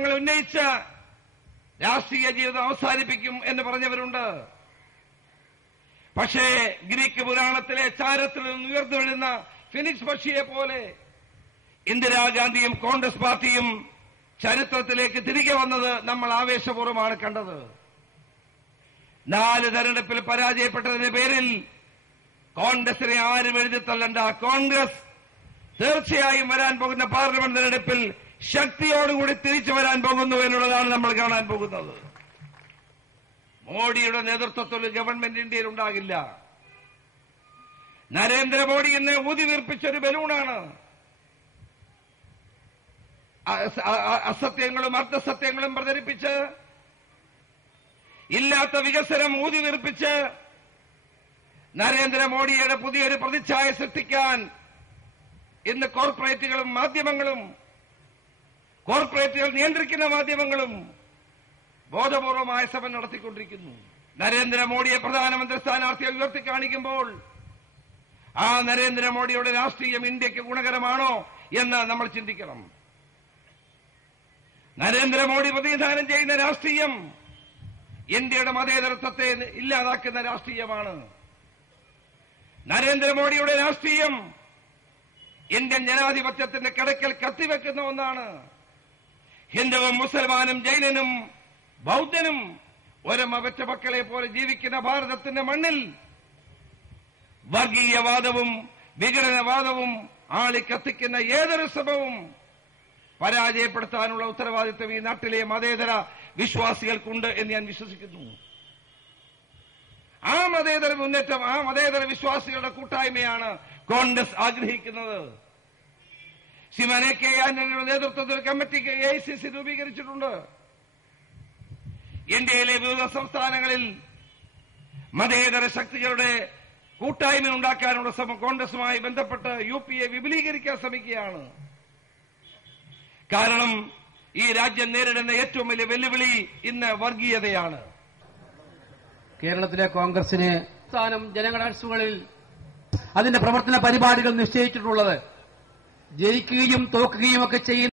ആരോപണങ്ങൾ ഉന്നയിച്ച് രാഷ്ട്രീയ ജീവിതം അവസാനിപ്പിക്കും എന്ന് പറഞ്ഞവരുണ്ട്. പക്ഷേ ഗ്രീക്ക് പുരാണത്തിലെ ചാരത്തിൽ നിന്ന് ഉയർന്നു വീഴുന്ന ഫിനിക്സ് പക്ഷിയെ പോലെ ഇന്ദിരാഗാന്ധിയും കോൺഗ്രസ് പാർട്ടിയും ചരിത്രത്തിലേക്ക് തിരികെ വന്നത് നമ്മൾ ആവേശപൂർവ്വമാണ് കണ്ടത്. 4 തെരഞ്ഞെടുപ്പിൽ പരാജയപ്പെട്ടതിന്റെ പേരിൽ കോൺഗ്രസിനെ ആരും എഴുതിത്തള്ളണ്ട. കോൺഗ്രസ് തീർച്ചയായും വരാൻ പോകുന്ന പാർലമെന്റ് തെരഞ്ഞെടുപ്പിൽ ശക്തിയോടുകൂടി തിരിച്ചു വരാൻ പോകുന്നു എന്നുള്ളതാണ് നമ്മൾ കാണാൻ പോകുന്നത്. മോഡിയുടെ നേതൃത്വത്തിൽ ഗവൺമെന്റ് ഇന്ത്യയിൽ ഉണ്ടാകില്ല. നരേന്ദ്രമോദി ഇന്ന് ഊതി വീർപ്പിച്ചൊരു ബലൂണാണ്. അസത്യങ്ങളും അർദ്ധസത്യങ്ങളും പ്രചരിപ്പിച്ച് ഇല്ലാത്ത വികസനം ഊതി വീർപ്പിച്ച് നരേന്ദ്രമോദിയുടെ പുതിയൊരു പ്രതിച്ഛായ സൃഷ്ടിക്കാൻ ഇന്ന് കോർപ്പറേറ്റുകളും മാധ്യമങ്ങളും കോർപ്പറേറ്റുകൾ നിയന്ത്രിക്കുന്ന മാധ്യമങ്ങളും ബോധപൂർവമായ ശ്രമം നടത്തിക്കൊണ്ടിരിക്കുന്നു. നരേന്ദ്രമോദിയെ പ്രധാനമന്ത്രി സ്ഥാനാർത്ഥിയെ ഉയർത്തി കാണിക്കുമ്പോൾ ആ നരേന്ദ്രമോദിയുടെ രാഷ്ട്രീയം ഇന്ത്യക്ക് ഗുണകരമാണോ എന്ന് നമ്മൾ ചിന്തിക്കണം. നരേന്ദ്രമോദി പ്രതിനിധാനം ചെയ്യുന്ന രാഷ്ട്രീയം ഇന്ത്യയുടെ മതേതരത്വത്തെ ഇല്ലാതാക്കുന്ന രാഷ്ട്രീയമാണ്. നരേന്ദ്രമോദിയുടെ രാഷ്ട്രീയം ഇന്ത്യൻ ജനാധിപത്യത്തിന്റെ കിടക്കൽ കത്തിവെക്കുന്ന ഒന്നാണ്. ഹിന്ദുവും മുസൽമാനും ജൈനനും ബൌദ്ധനും ഒരമവറ്റ മക്കളെ പോലെ ജീവിക്കുന്ന ഭാരതത്തിന്റെ മണ്ണിൽ വർഗീയവാദവും വിഘടനവാദവും ആളിക്കത്തിക്കുന്ന ഏതൊരു ശ്രമവും പരാജയപ്പെടുത്താനുള്ള ഉത്തരവാദിത്വം ഈ നാട്ടിലെ മതേതര വിശ്വാസികൾക്കുണ്ട് എന്ന് ഞാൻ വിശ്വസിക്കുന്നു. ആ മതേതര മുന്നേറ്റം, ആ മതേതര വിശ്വാസികളുടെ കൂട്ടായ്മയാണ് കോൺഗ്രസ് ആഗ്രഹിക്കുന്നത്. ശ്രീമാൻ കെ ആന്റണിയുടെ നേതൃത്വത്തിൽ കമ്മിറ്റി AICC രൂപീകരിച്ചിട്ടുണ്ട്. ഇന്ത്യയിലെ വിവിധ സംസ്ഥാനങ്ങളിൽ മതേതര ശക്തികളുടെ കൂട്ടായ്മ ഉണ്ടാക്കാനുള്ള ശ്രമം കോൺഗ്രസുമായി ബന്ധപ്പെട്ട് UPA വിപുലീകരിക്കാൻ ശ്രമിക്കുകയാണ്. കാരണം ഈ രാജ്യം നേരിടുന്ന ഏറ്റവും വലിയ വെല്ലുവിളി ഇന്ന് വർഗീയതയാണ്. കേരളത്തിലെ കോൺഗ്രസിന് സ്ഥാനം ജനങ്ങളുടെ മനസ്സുകളിൽ അതിന്റെ പ്രവർത്തന പരിപാടികൾ നിശ്ചയിച്ചിട്ടുള്ളത് ജയിക്കുകയും തോക്കുകയും ഒക്കെ ചെയ്യുന്ന